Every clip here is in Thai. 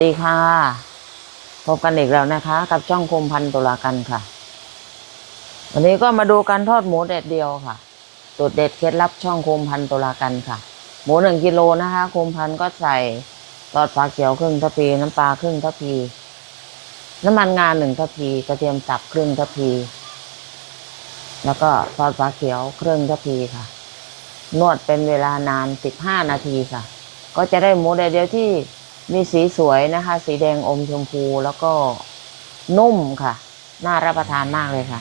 สวัสดีค่ะ พบกันอีกแล้วนะคะ กับช่องคมพันตุลากันค่ะ วันนี้ก็มาดูการทอดหมูแดดเดียวค่ะสูตรเด็ดเคล็ดลับช่องคมพันตุลากันค่ะ หมูหนึ่งกิโลนะคะคมพันก็ใส่ทอดฟ้าเขียวครึ่งทัพี น้ำปลาครึ่งทัพี น้ำมันงาหนึ่งทัพีกระเทียมสับครึ่งทัพี แล้วก็ทอดฟ้าเขียวครึ่งทัพพีค่ะ นวดเป็นเวลานานสิบห้านาทีค่ะ ก็จะได้หมูแดดเดียวที่ มีสีสวยนะคะ สีแดงอมชมพูแล้วก็นุ่มค่ะ น่ารับประทานมากเลยค่ะ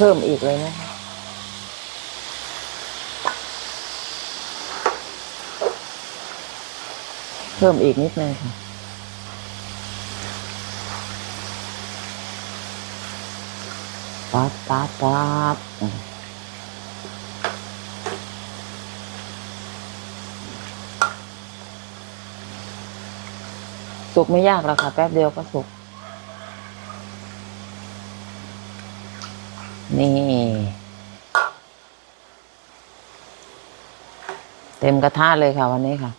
เพิ่มอีกเลยนะคะเพิ่มอีกนิดนึงค่ะปั๊บปั๊บปั๊บสุกไม่ยากหรอกค่ะ แป๊บเดียวก็สุก นี่ เต็มกระทะเลยค่ะวันนี้ค่ะ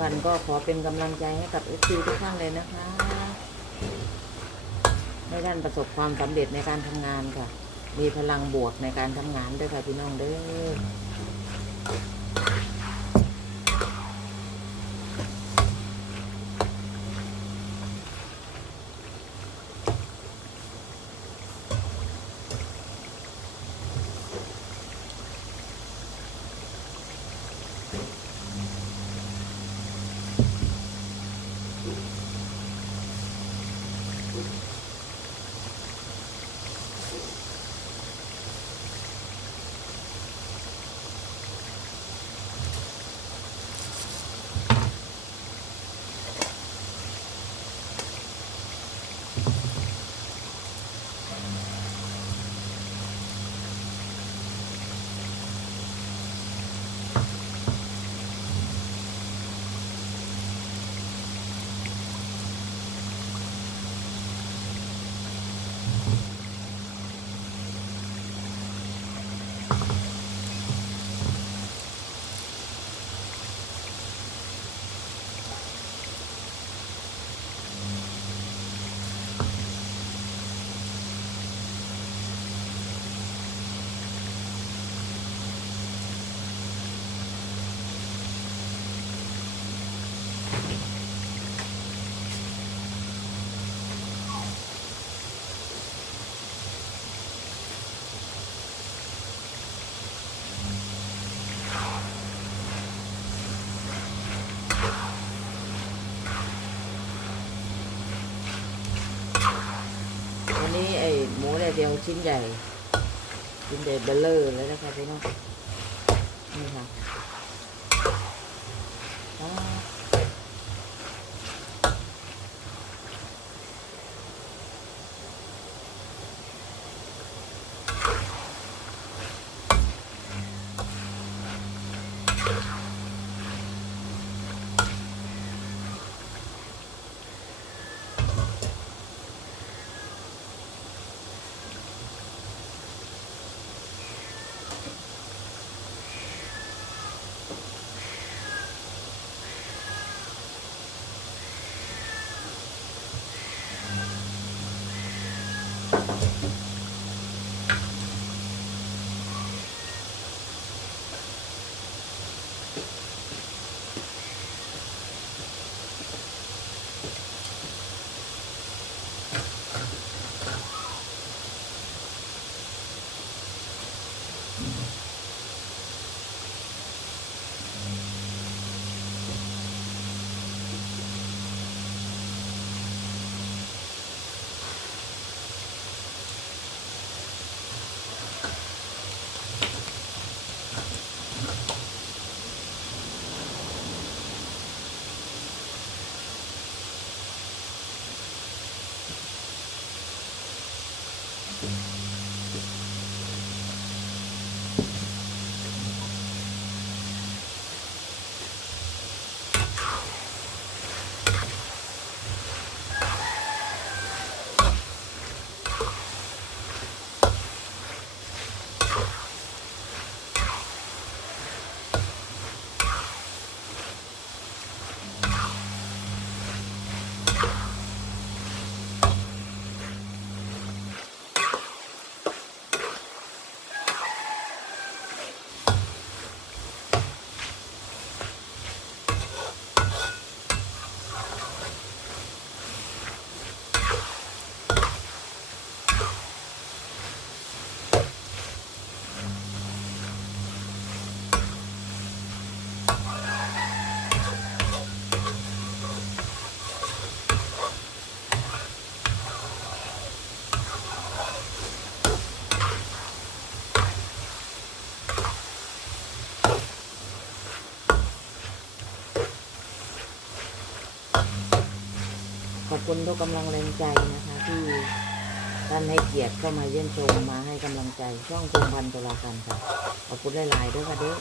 พันธ์ก็ขอเป็นกำลังใจให้กับเอฟซีทุกท่านเลยนะคะ ให้ท่านประสบความสำเร็จในการทำงานค่ะ มีพลังบวกในการทำงานด้วยค่ะพี่น้องเด้อ วันนี้ไอ้หมูแดดเดียวชิ้นใหญ่ชิ้นใหญ่เบลเลอร์เลยนะคะพี่น้องนี่ค่ะ ขอ คนทุกกำลังแรงใจนะคะที่ท่านให้เกียรติเข้ามาเยี่ยมชมมาให้กำลังใจช่องคุมพันตุลาการค่ะขอบคุณหลายๆด้วยค่ะเด้อ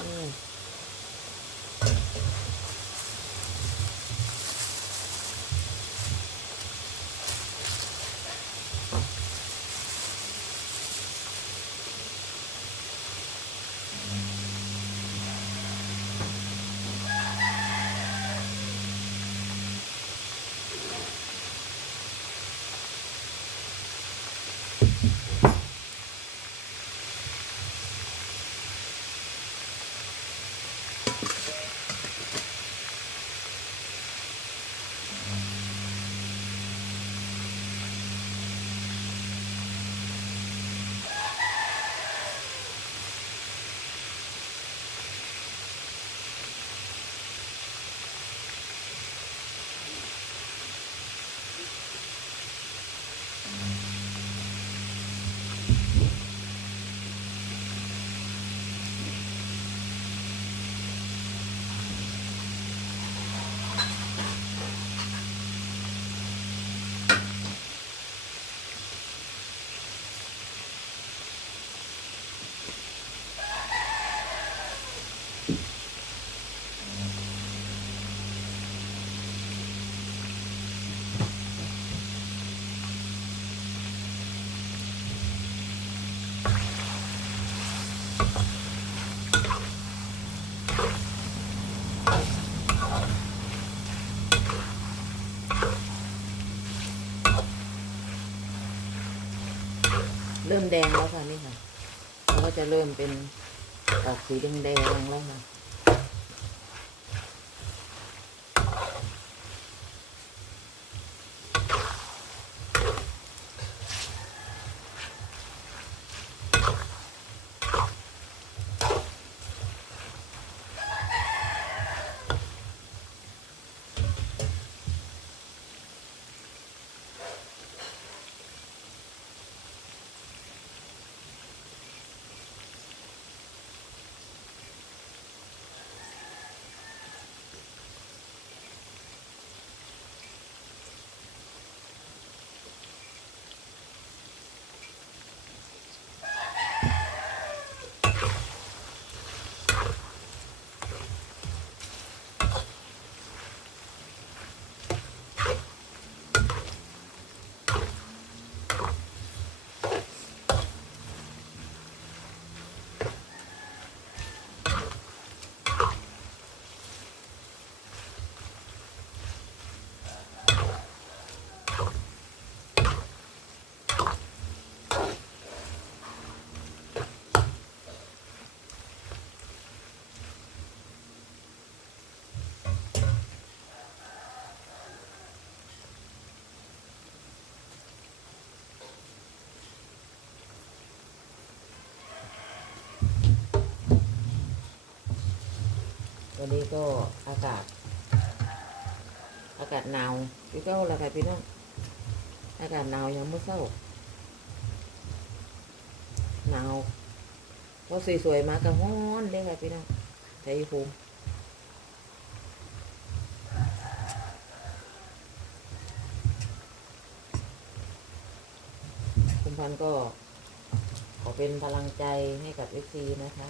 เริ่มแดงแล้วค่ะนี่ค่ะมันก็จะเริ่มเป็นออกสีแดงๆแล้วค่ะ วันนี้ก็อากาศ อากาศหนาวพี่ก็ละค่ะพี่น้องอากาศหนาวยังไม่เศร้าหนาวพอสวยๆมาก็ฮ้อนเลยค่ะพี่น้องใจภูมิคุณพันก็ขอเป็นพลังใจให้กับเอฟซีนะคะ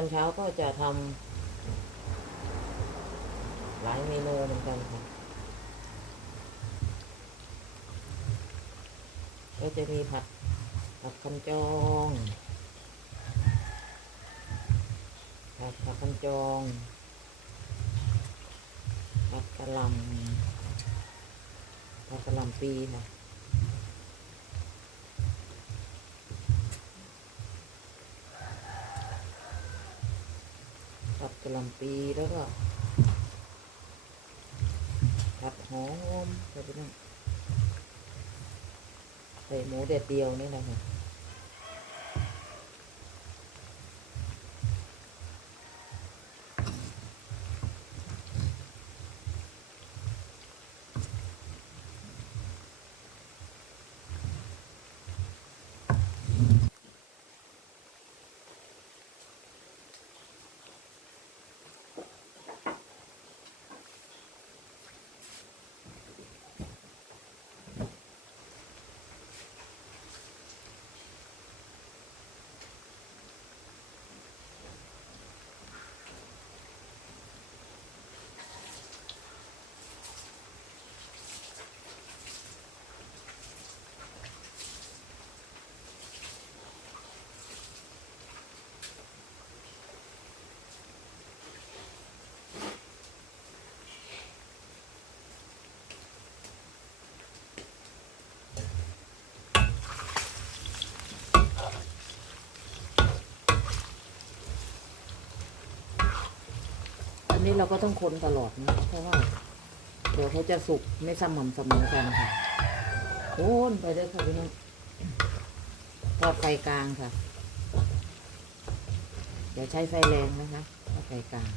อนเช้าก็จะทำหลายเมนูเหมือนกันค่ะก็จะมีผัดผัดคันจองผัดผักคันจองผัดกะหล่ำผัดกะหล่ำปีค่ะ ผัดกะ หล่ำปีแล้วก็ผัดหอมใส่ไปนั่งใส่หมูเด็ดเดียวนี่แหละค่ะ นนี้เราก็ต้องคนตลอดนะเพราะว่าเดี๋ยวเขาจะสุกไม่สม่ำเสมอกันค่ะโคนไปเด้ค่ะพี่น้องทอดไฟกลางค่ะ เดี๋ยวใช้ไฟแรงนะคะทอดไฟกลาง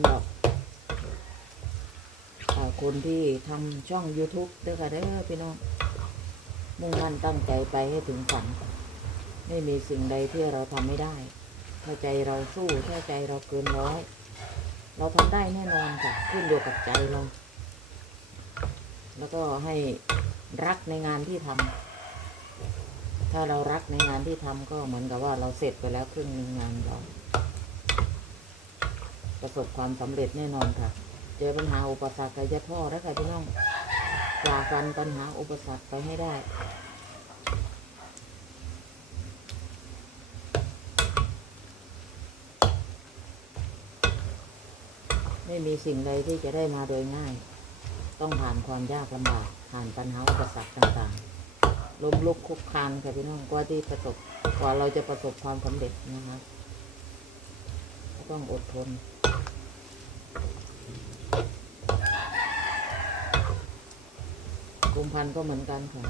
ำหรับอ่าคนที่ทำช่อง YouTube เด้อค่ะเด้อพี่น้อง มุ่งมั่นตั้งใจไปให้ถึงฝัน ไม่มีสิ่งใดที่เราทำไม่ได้ ถ้าใจเราสู้ถ้าใจเราเกินร้อย เราทำได้แน่นอนค่ะ ขึ้นอยู่กับใจเรา แล้วก็ให้รักในงานที่ทำถ้าเรารักในงานที่ทำก็เหมือนกับว่าเราเสร็จไปแล้วครึ่งหนึ่งงานเรา ประสบความสำเร็จแน่นอนค่ะ เจอปัญหาอุปสรรคก็จะท้อแล้วค่ะพี่น้องฝ่าฟันปัญหาอุปสรรคไปให้ได้ไม่มีสิ่งใดที่จะได้มาโดยง่าย ต้องผ่านความยากลำบาก ผ่านปัญหาอุปสรรคต่างๆ ล้มลุกคลุกคลานค่ะพี่น้อง กว่าที่ประสบ กว่าเราจะประสบความสำเร็จนะคะก็ต้องอดทน กุมพันธ์ก็เหมือนกันค่ะ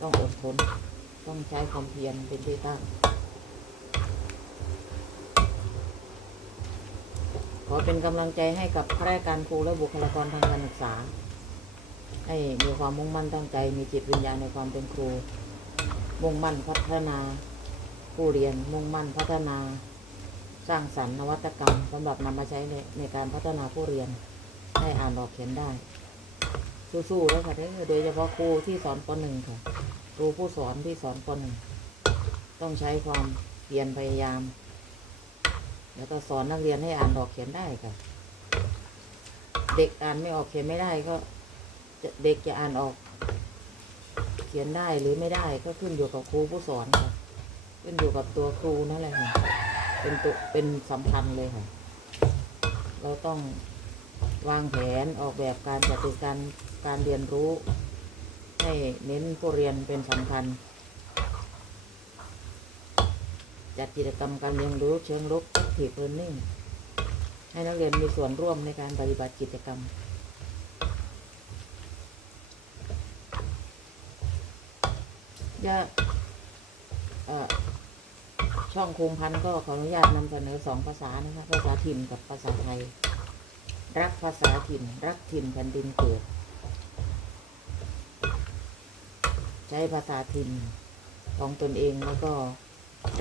ต้องอดทน ต้องใช้ความเพียรเป็นที่ตั้ง ขอเป็นกำลังใจให้กับข้าราชการครูและบุคลากรทางการศึกษา ให้มีความมุ่งมั่นตั้งใจ มีจิตวิญญาณในความเป็นครู มุ่งมั่นพัฒนาผู้เรียน มุ่งมั่นพัฒนาสร้างสรรค์นวัตกรรมสำหรับนำมาใช้ในในการพัฒนาผู้เรียนให้อ่านออกเขียนได้ สู้ๆแล้วค่ะเด้อโดยเฉพาะครูที่สอนปหนึ่งค่ะครูผู้สอนที่สอนปหนึ่งต้องใช้ความเพียรพยายาม แล้วก็สอนนักเรียนให้อ่านออกเขียนได้ค่ะ เด็กอ่านไม่ออกเขียนไม่ได้ก็เด็กจะอ่านออก เขียนได้หรือไม่ได้ก็ขึ้นอยู่กับครูผู้สอนค่ะขึ้นอยู่กับตัวครูนั่นแหละค่ะเป็นตัวเป็นสำคัญเลยค่ะ เราต้องวางแผนออกแบบการจัดการ การเรียนรู้ ให้เน้นผู้เรียนเป็นสำคัญ จัดกิจกรรมการเรียนรู้เชิงรุก active learning ให้นักเรียนมีส่วนร่วมในการปฏิบัติกิจกรรมจะช่องคุมพันก็ขออนุญาตนำเสนอสองภาษานะคะภาษาถิ่นกับภาษาไทย รักภาษาถิ่น รักถิ่นแผ่นดินเกิด ใช้ภาษาถิ่นของตนเองแล้วก็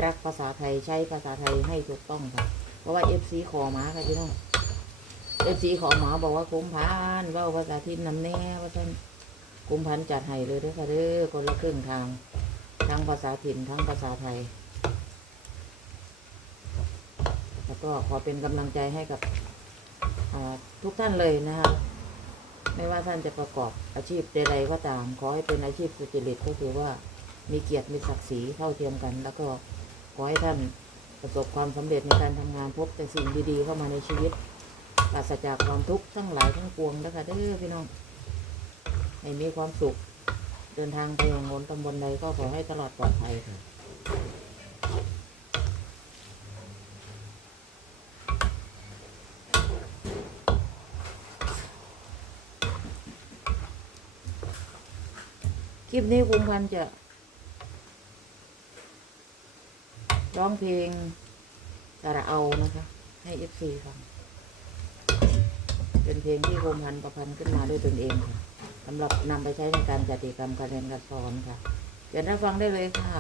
รักภาษาไทยใช้ภาษาไทยให้ถูกต้องค่ะ เพราะว่าเอฟซีขอมาค่ะพี่น้องเอฟซีขอหมาบอกว่าคุมพันว่าภาษาถิ่นนำแน่ว่าท่านคุมพันจัดให้เลยด้อค่ะเด้อคนละครึ่งทาง ทั้งภาษาถิ่นทั้งภาษาไทย แล้วก็ขอเป็นกำลังใจให้กับทุกท่านเลยนะคะ ไม่ว่าท่านจะประกอบอาชีพใดๆก็ตาม ขอให้เป็นอาชีพสุจริตก็คือว่ามีเกียรติมีศักดิ์ศรีเท่าเทียมกัน แล้วก็ขอให้ท่านประสบความสำเร็จในการทำงานพบแต่สิ่งดีๆเข้ามาในชีวิตปราศจากความทุกข์ทั้งหลายทั้งปวงนะคะเด้อพี่น้องให้มีความสุข เดินทางไปยังงนตำบลใดก็ขอให้ตลอดปลอดภัยค่ะ คลิปนี้คุมพันจะ ร้องเพลงสระเอานะคะ ให้เอฟซีฟัง เป็นเพลงที่คุมพันประพันธ์ขึ้นมาด้วยตนเองค่ะสำหรับนำไปใช้ในการจัดกิจกรรมการเรียนการสอนค่ะเดี๋ยวรับฟังได้เลยค่ะ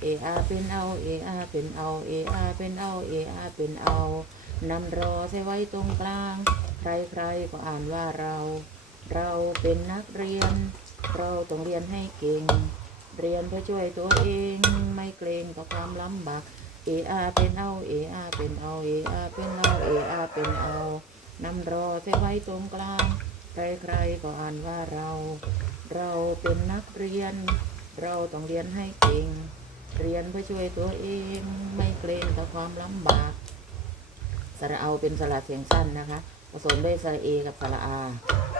เออาเป็นเอาเออาเป็นเอาเออาเป็นเอาเออาเป็นเอานำรอใส่ไว้ตรงกลาง ใครๆก็อ่านว่าเรา เราเป็นนักเรียน เราต้องเรียนให้เก่ง เรียนเพื่อช่วยตัวเอง ไม่เกรงต่อความลำบากเออาเป็นเอาเออาเป็นเอาเออาเป็นเอาเออาเป็นเอานำรอใส่ไว้ตรงกลาง ใครๆก็อ่านว่าเรา เราเป็นนักเรียน เราต้องเรียนให้เก่ง เรียนเพื่อช่วยตัวเอง ไม่เกรงต่อความลำบากสระเอาเป็นสระเสียงสั้นนะคะ ผสมด้วยสระเอกับสระอา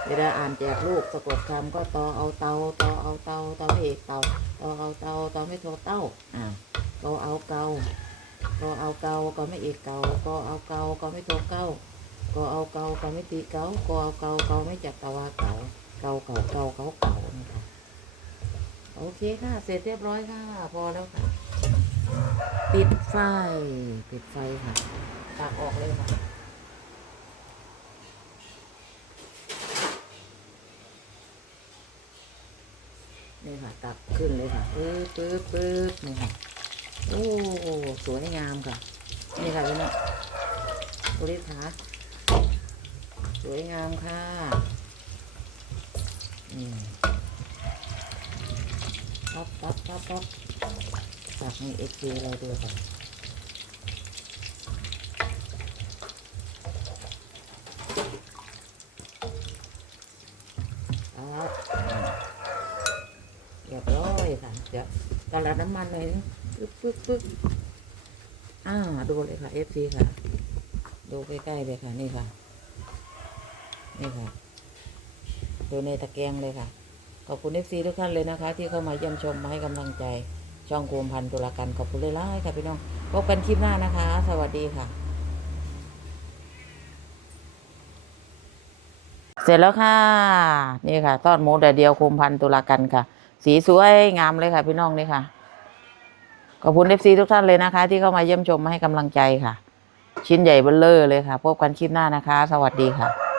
เวลาอ่านแจกลูกสะกดคำก็ตอเอาเตาตอเอาเตาตอไม่เอกเตาตอเอาเตาตอไม่โทเต้าอ่าก็เอาเกาก็เอาเกาก็ไม่เอกเกาก็เอาเกาก็ไม่โทเก้าก็เอาเกาก็ไม่ตีเกาก็เอาเกาก็ไม่จับตะวาเกาเกาเก่าเกาเกาเก่านะคะโอเคค่ะ เสร็จเรียบร้อยค่ะ พอแล้วค่ะ ปิดไฟ ปิดไฟค่ะตักออกเลยค่ะ นี่ค่ะ ตัก ขึ้นเลยค่ะปึ๊บปึ๊บปึ๊บนี่ค่ะโอ้สวยงามค่ะ นี่ค่ะพี่น้องบริษาสวยงามค่ะนี่ปั๊บปั๊บปั๊บปั๊บตักให้เอ็กซ์เราด้วยค่ะเรียบร้อย ค่ะ เดี๋ยวตลาดน้ำมันเลยนะปึ๊บปึ๊บปึ๊บอ่าดูเลยค่ะ FC ค่ะ ดูใกล้ๆเลยค่ะ นี่ค่ะ นี่ค่ะ ดูในตะแกรงเลยค่ะ ขอบคุณ FC ทุกท่านเลยนะคะ ที่เข้ามาเยี่ยมชมมาให้กำลังใจ ช่องโคมพันตุลากันขอบคุณเลยล่ะค่ะพี่น้อง พบกันคลิปหน้านะคะ สวัสดีค่ะ เสร็จแล้วค่ะ นี่ค่ะทอดหมูแต่เดียวคุมพันตุลากันค่ะ สีสวยงามเลยค่ะพี่น้องนี่ค่ะ ขอบคุณเอฟซีทุกท่านเลยนะคะ ที่เข้ามาเยี่ยมชมมาให้กำลังใจค่ะ ชิ้นใหญ่เบลเลอร์เลยค่ะ พบกันคลิปหน้านะคะ สวัสดีค่ะ